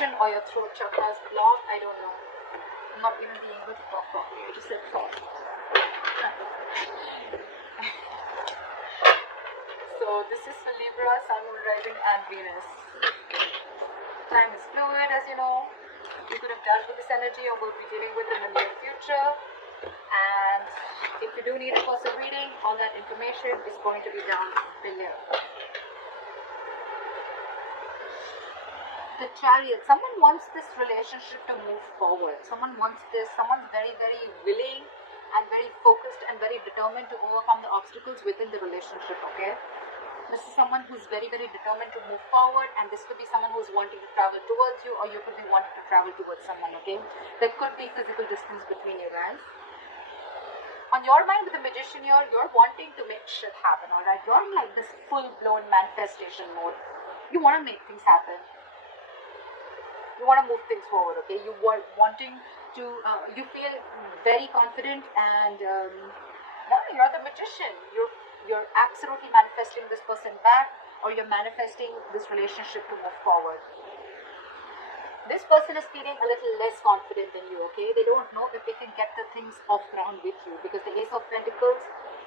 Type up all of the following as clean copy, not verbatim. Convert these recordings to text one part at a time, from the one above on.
confusion or your throat chakra is blocked. I don't know. I'm not even being able to talk properly. I just said thought. So this is for Libra, Sun, Moon, Rising and Venus. Time is fluid, as you know. You could have dealt with this energy or will be dealing with it in the near future. And if you do need a personal reading, all that information is going to be down below. The Chariot. Someone wants this relationship to move forward. Someone wants this. Someone's very, very willing and very focused and very determined to overcome the obstacles within the relationship, okay? This is someone who's very, very determined to move forward, and this could be someone who's wanting to travel towards you, or you could be wanting to travel towards someone, okay? There could be physical distance between you guys. On your mind with the Magician here, you're wanting to make shit happen, alright? You're in like this full-blown manifestation mode. You want to make things happen. You want to move things forward, okay? You want wanting to, you feel very confident, and you're the Magician. You're absolutely manifesting this person back, or you're manifesting this relationship to move forward. This person is feeling a little less confident than you, okay? They don't know if they can get the things off ground with you, because the Ace of Pentacles,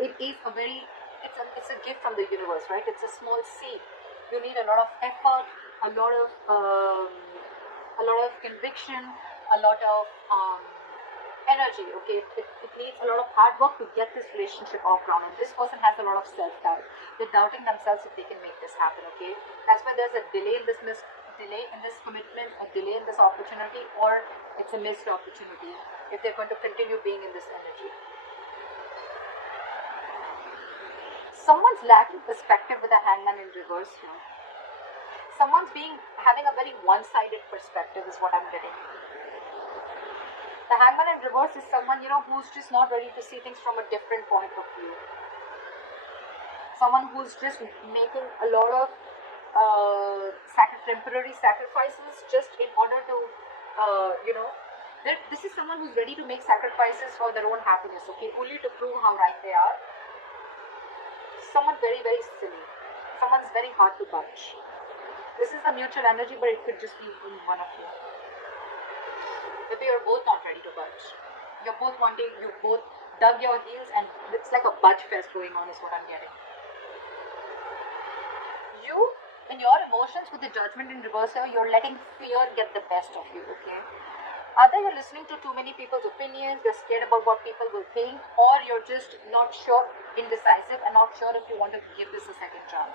it is a very, it's a gift from the universe, right? It's a small seed. You need a lot of effort, a lot of conviction, a lot of energy, okay? It needs a lot of hard work to get this relationship off ground, and this person has a lot of self-doubt. They're doubting themselves if they can make this happen, okay? That's why there's a delay in this commitment, a delay in this opportunity, or it's a missed opportunity if they're going to continue being in this energy. Someone's lacking perspective with a Hangman in reverse here. Someone's having a very one-sided perspective is what I'm getting. The Hangman in reverse is someone, who's just not ready to see things from a different point of view. Someone who's just making a lot of temporary sacrifices just in order to, this is someone who's ready to make sacrifices for their own happiness, okay, only to prove how right they are. Someone very, very silly. Someone's very hard to budge. This is a mutual energy, but it could just be in one of you. Maybe you're both not ready to budge. You both dug your heels, and it's like a budge fest going on is what I'm getting. You, in your emotions with the Judgment in reverse here, you're letting fear get the best of you, okay? Either you're listening to too many people's opinions, you're scared about what people will think, or you're just not sure, indecisive, and not sure if you want to give this a second chance.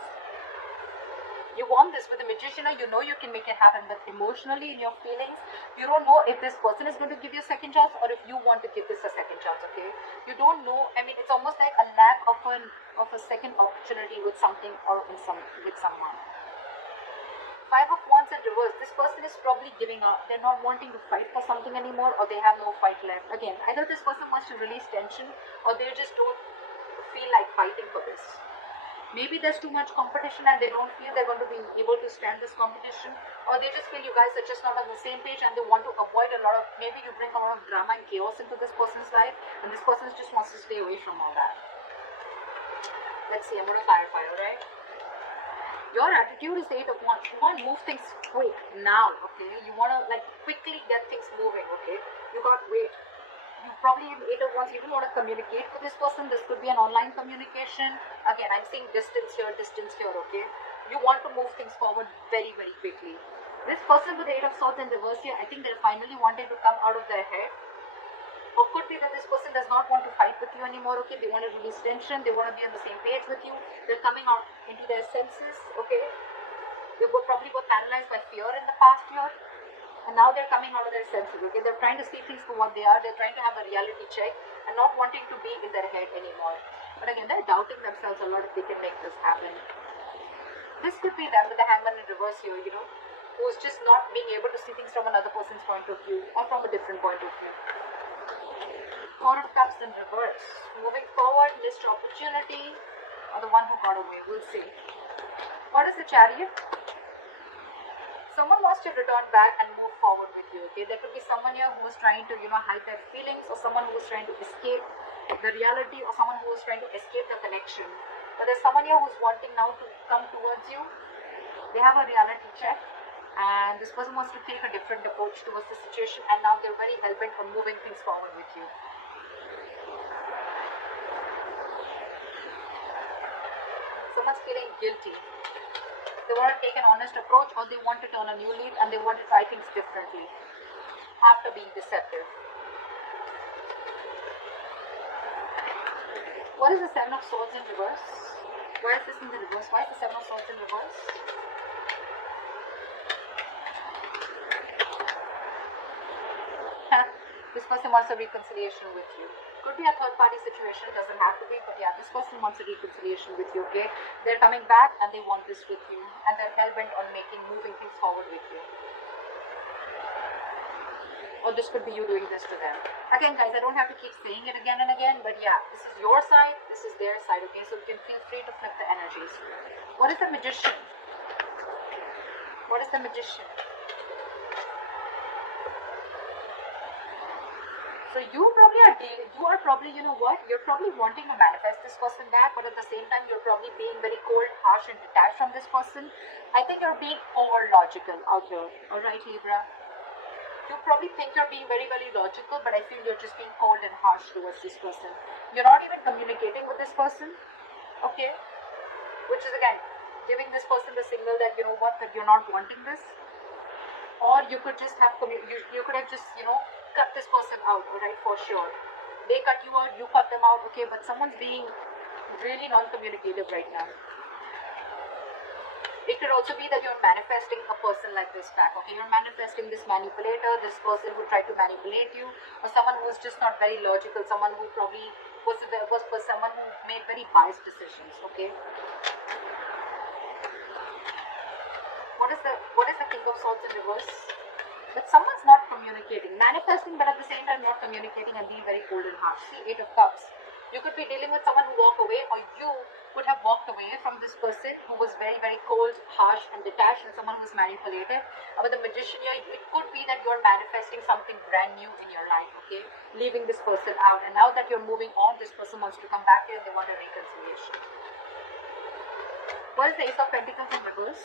You want this with the Magician, you know you can make it happen, but emotionally, in your feelings, you don't know if this person is going to give you a second chance, or if you want to give this a second chance, okay? You don't know. I mean, it's almost like a lack of a second opportunity with something or with someone. Five of Wands in reverse. This person is probably giving up. They're not wanting to fight for something anymore, or they have no fight left. Again, either this person wants to release tension, or they just don't feel like fighting for this. Maybe there's too much competition and they don't feel they're going to be able to stand this competition, or they just feel you guys are just not on the same page and they want to avoid a lot of, maybe you bring a lot of drama and chaos into this person's life, and this person just wants to stay away from all that. Let's see, I'm going to clarify, alright? Your attitude is the 8 of Wands. You want to move things quick now, okay? You want to quickly get things moving, okay? You can't wait. You probably in 8 of Wands, you don't want to communicate with this person. This could be an online communication. Again, I'm seeing distance here, okay? You want to move things forward very, very quickly. This person with the 8 of Swords in reverse here, I think they're finally wanting to come out of their head. Or could be that this person does not want to fight with you anymore, okay? They want to release tension. They want to be on the same page with you. They're coming out into their senses, okay? They probably were paralyzed by fear in the past year. And now they're coming out of their senses, okay? They're trying to see things for what they are. They're trying to have a reality check and not wanting to be in their head anymore. But again, they're doubting themselves a lot if they can make this happen. This could be them with the Hangman in reverse here, who's just not being able to see things from another person's point of view or from a different point of view. Four of Cups in reverse. Moving forward, missed opportunity, or the one who got away. We'll see. What is the Chariot? Someone wants to return back and move forward with you, okay? There could be someone here who is trying to, hide their feelings, or someone who is trying to escape the reality, or someone who is trying to escape the connection. But there's someone here who's wanting now to come towards you. They have a reality check. And this person wants to take a different approach towards the situation, and now they're very hell-bent on moving things forward with you. Someone's feeling guilty. They want to take an honest approach, or they want to turn a new leaf and they want to try things differently after being deceptive. What is the Seven of Swords in reverse? Why is this in the reverse? Why is the Seven of Swords in reverse? This person wants a reconciliation with you. Could be a third party situation, doesn't have to be, but yeah, this person wants a reconciliation with you, okay? They're coming back and they want this with you, and they're hell-bent on moving things forward with you. Or this could be you doing this to them. Again, guys, I don't have to keep saying it again and again, but yeah, this is your side, this is their side, okay? So you can feel free to flip the energies. What is the Magician? What is the Magician? So you are probably, you know what, you're probably wanting to manifest this person back, but at the same time, you're probably being very cold, harsh, and detached from this person. I think you're being over logical out here. Alright, Libra? You probably think you're being very, very logical, but I feel you're just being cold and harsh towards this person. You're not even communicating with this person, okay? Which is, again, giving this person the signal that, you know what, that you're not wanting this. Or you could just have, you could have just, you know, cut this person out, alright, for sure. They cut you out, you cut them out, okay, but someone's being really non-communicative right now. It could also be that you're manifesting a person like this back, okay? You're manifesting this manipulator, this person who tried to manipulate you, or someone who's just not very logical, someone who probably was someone who made very biased decisions, okay? What is the King of Swords in reverse? But someone's not communicating, manifesting, but at the same time not communicating and being very cold and harsh. See, Eight of Cups. You could be dealing with someone who walked away, or you could have walked away from this person who was very, very cold, harsh, and detached, and someone who was manipulative. With the Magician here, it could be that you're manifesting something brand new in your life, okay? Leaving this person out, and now that you're moving on, this person wants to come back here, they want a reconciliation. What is the Ace of Pentacles in reverse?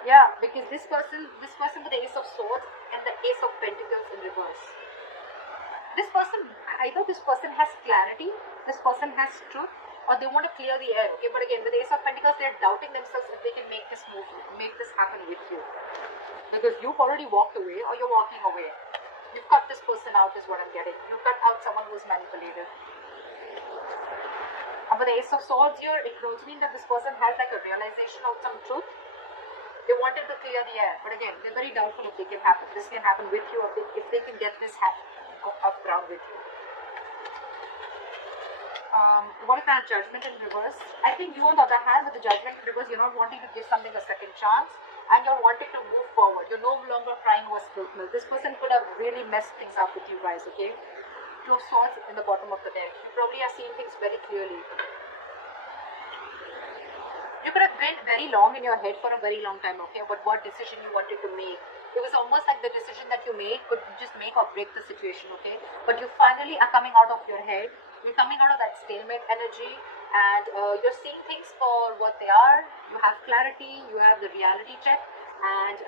Yeah, because this person with the Ace of Swords and the Ace of Pentacles in reverse. This person, either this person has clarity, this person has truth, or they want to clear the air, okay? But again, with the Ace of Pentacles, they're doubting themselves if they can make this move, make this happen with you. Because you've already walked away, or you're walking away. You've cut this person out is what I'm getting. You cut out someone who's manipulative. And with the Ace of Swords here, it could also mean that this person has like a realization of some truth. They wanted to clear the air, but again, they're very doubtful if they can happen. This can happen with you, or if they can get this off ground with you. What is that Judgment in reverse? I think you, on the other hand, with the Judgment in reverse, you're not wanting to give something a second chance, and you're wanting to move forward. You're no longer crying over spilled milk. This person could have really messed things up with you guys, okay? Two of Swords in the bottom of the deck. You probably are seeing things very clearly. You could have been very long in your head for a very long time, okay, but what decision you wanted to make. It was almost like the decision that you made could just make or break the situation, okay? But you finally are coming out of your head. You're coming out of that stalemate energy, and you're seeing things for what they are. You have clarity, you have the reality check, and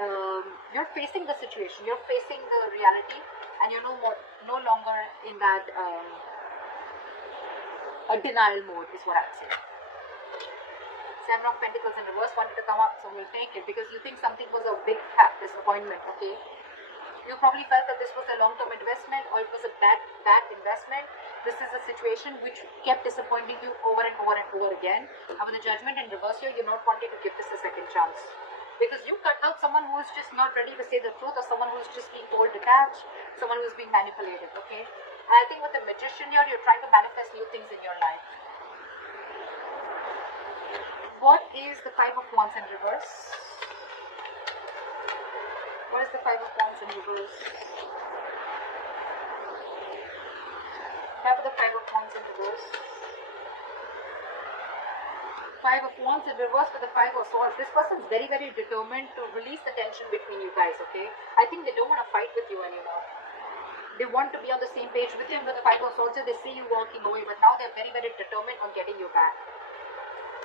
you're facing the situation. You're facing the reality, and you're no longer in that denial mode, is what I'd say. Seven of Pentacles in reverse wanted to come up, so we'll take it because you think something was a big disappointment, okay? You probably felt that this was a long-term investment, or it was a bad investment. This is a situation which kept disappointing you over and over and over again. And with the Judgment in reverse here, you're not wanting to give this a second chance. Because you cut out someone who is just not ready to say the truth, or someone who is just being cold detached, someone who is being manipulated, okay? And I think with the Magician here, you're trying to manifest new things in your life. What is the Five of Wands in reverse? What is the Five of Wands in reverse? Have the Five of Wands in reverse. Five of Wands in reverse with the Five of Swords. This person's very, very determined to release the tension between you guys, okay? I think they don't want to fight with you anymore. They want to be on the same page with you. With the Five of Swords, they see you walking away, but now they're very, very determined on getting you back.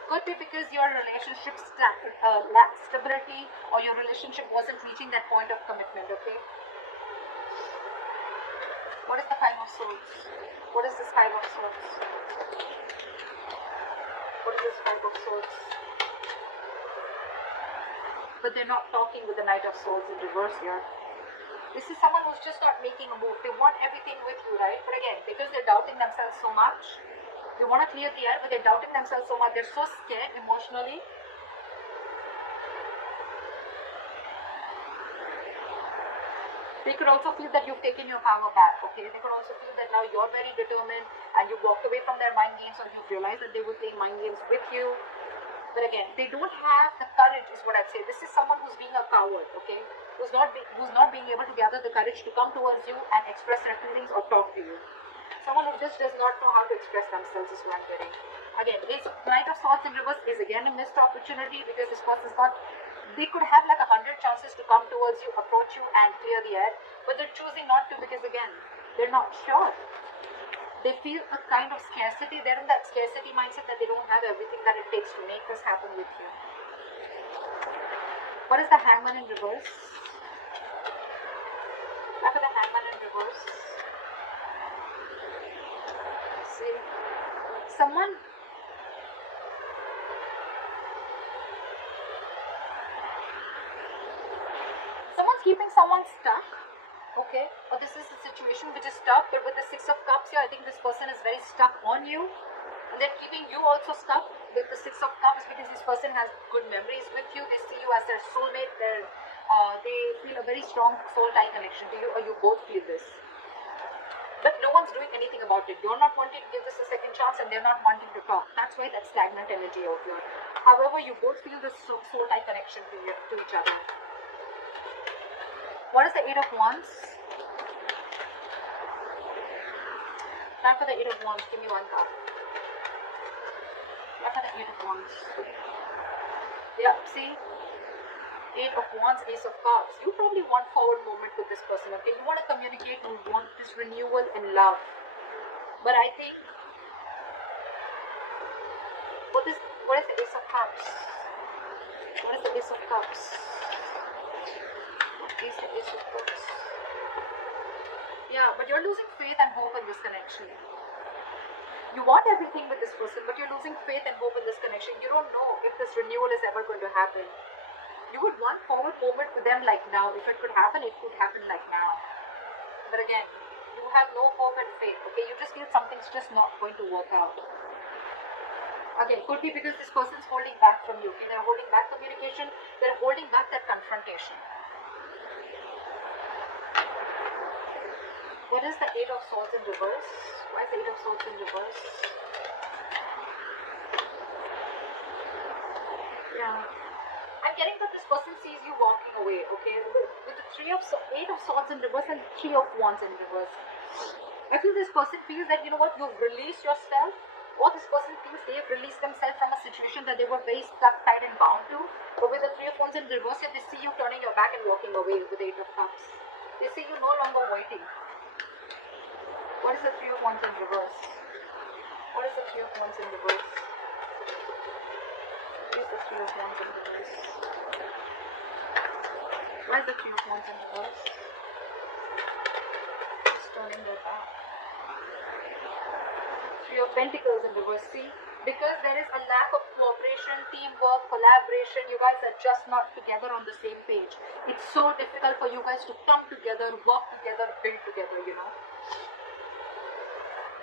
Could be because your relationship lacked stability, or your relationship wasn't reaching that point of commitment, okay? What is the Five of Swords? What is this Five of Swords? What is this Five of Swords? But they're not talking with the Knight of Swords in reverse here. This is someone who's just not making a move. They want everything with you, right? But again, because they're doubting themselves so much, they want to clear the air, but they're doubting themselves so much. They're so scared emotionally. They could also feel that you've taken your power back, okay? They could also feel that now you're very determined and you walked away from their mind games, or you've realized that they were playing mind games with you. But again, they don't have the courage, is what I'd say. This is someone who's being a coward, okay? Who's not being able to gather the courage to come towards you and express their feelings or talk to you. Someone who just does not know how to express themselves is what I'm getting. Again, this Knight of Swords in reverse is again a missed opportunity, because this person's got, they could have like 100 chances to come towards you, approach you and clear the air, but they're choosing not to, because again, they're not sure. They feel a kind of scarcity. They're in that scarcity mindset that they don't have everything that it takes to make this happen with you. What is the Hangman in reverse? After the Hangman in reverse, see, someone's keeping someone stuck. Okay, or this is a situation which is stuck, but with the Six of Cups here, I think this person is very stuck on you, and they're keeping you also stuck with the Six of Cups, because this person has good memories with you. They see you as their soulmate. They feel a very strong soul tie connection to you, or you both feel this. But no one's doing anything about it. You're not wanting to give this a second chance, and they're not wanting to talk. That's why that stagnant energy out here. However, you both feel this soul tie connection to each other. What is the Eight of Wands? Time for the Eight of Wands. Give me one card. Time for the Eight of Wands. Yeah, see? Eight of Wands, Ace of Cups. You probably want forward movement with this person, okay? You want to communicate, you want this renewal in love. But I think, what is the Ace of Cups? What is the Ace of Cups? What is the Ace of Cups? Yeah, but you're losing faith and hope in this connection. You want everything with this person, but you're losing faith and hope in this connection. You don't know if this renewal is ever going to happen. You would want forward movement with them like now. If it could happen, it could happen like now. But again, you have no hope and faith, okay? You just feel something's just not going to work out. Again, could be because this person's holding back from you, okay? They're holding back communication. They're holding back that confrontation. What is the Eight of Swords in reverse? Why is the Eight of Swords in reverse? Yeah. I'm getting that this person sees you walking away, okay? With the Eight of Swords in reverse and Three of Wands in reverse. I feel this person feels that, you know what, you've released yourself, or this person feels they've released themselves from a situation that they were very stuck, tied and bound to. But with the Three of Wands in reverse, they see you turning your back and walking away with the Eight of Cups. They see you no longer waiting. What is the Three of Wands in reverse? What is the Three of Wands in reverse? What is the Three of Wands in reverse? Why is the Three of Wands in reverse? Just turning their back. Three of Pentacles in reverse. See? Because there is a lack of cooperation, teamwork, collaboration. You guys are just not together on the same page. It's so difficult for you guys to come together, work together, build together, you know.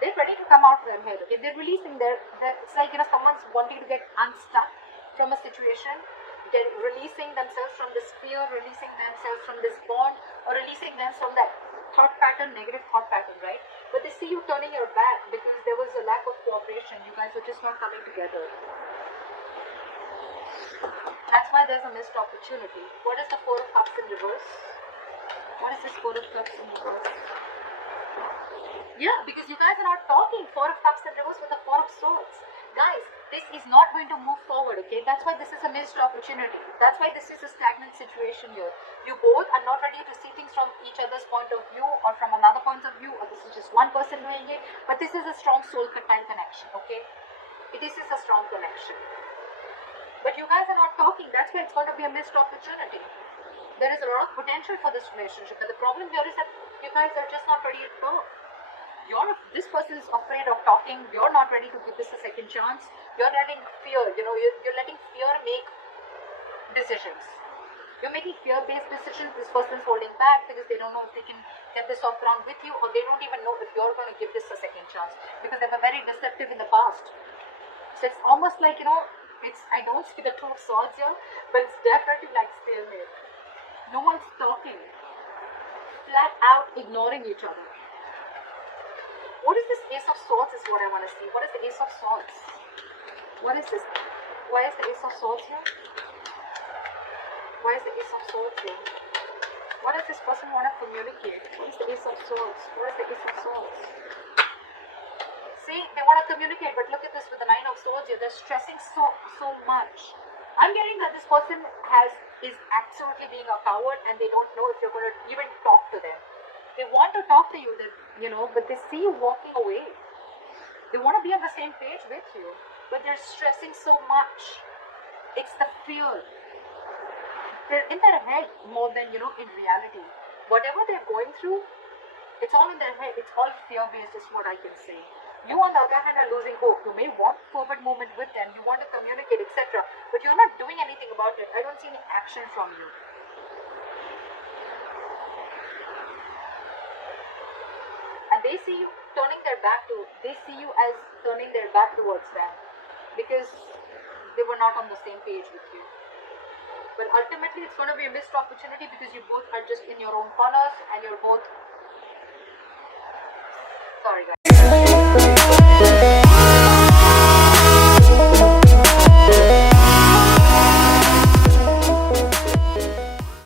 They're ready to come out of their head, okay? They're releasing it's like, you know, someone's wanting to get unstuck from a situation, releasing themselves from this fear, releasing themselves from this bond, or releasing them from that thought pattern, negative thought pattern, right? But they see you turning your back because there was a lack of cooperation. You guys were just not coming together. That's why there's a missed opportunity. What is the Four of Cups in reverse? What is this Four of Cups in reverse? Yeah, because you guys are not talking. Four of Cups in reverse with the Four of Swords. Guys, this is not going to move forward, okay? That's why this is a missed opportunity. That's why this is a stagnant situation here. You both are not ready to see things from each other's point of view or from another point of view, or this is just one person doing it. But this is a strong soul tie connection, okay? This is a strong connection. But you guys are not talking. That's why it's going to be a missed opportunity. There is a lot of potential for this relationship, but the problem here is that you guys are just not ready to talk. This person is afraid of talking. You're not ready to give this a second chance. You're letting fear, you're letting fear make decisions. You're making fear-based decisions. This person is holding back because they don't know if they can get this off ground with you, or they don't even know if you're going to give this a second chance because they were very deceptive in the past. So it's almost like, I don't see the Two of Swords here, but it's definitely like stalemate. No one's talking. Flat out ignoring each other. What is this Ace of Swords is what I want to see. What is the Ace of Swords? What is this? Why is the Ace of Swords here? Why is the Ace of Swords here? What does this person want to communicate? What is the Ace of Swords? What is the Ace of Swords? See, they want to communicate, but look at this with the Nine of Swords here. They're stressing so much. I'm getting that this person is absolutely being a coward, and they don't know if you're going to even talk to them. They want to talk to you, but they see you walking away. They want to be on the same page with you, but they're stressing so much. It's the fear. They're in their head more than, in reality. Whatever they're going through, it's all in their head. It's all fear-based is what I can say. You, on the other hand, are losing hope. You may want forward movement with them. You want to communicate, etc. But you're not doing anything about it. I don't see any action from you. And they see you they see you as turning their back towards them because they were not on the same page with you. But ultimately, it's going to be a missed opportunity because you both are just in your own corners and you're both... Sorry guys.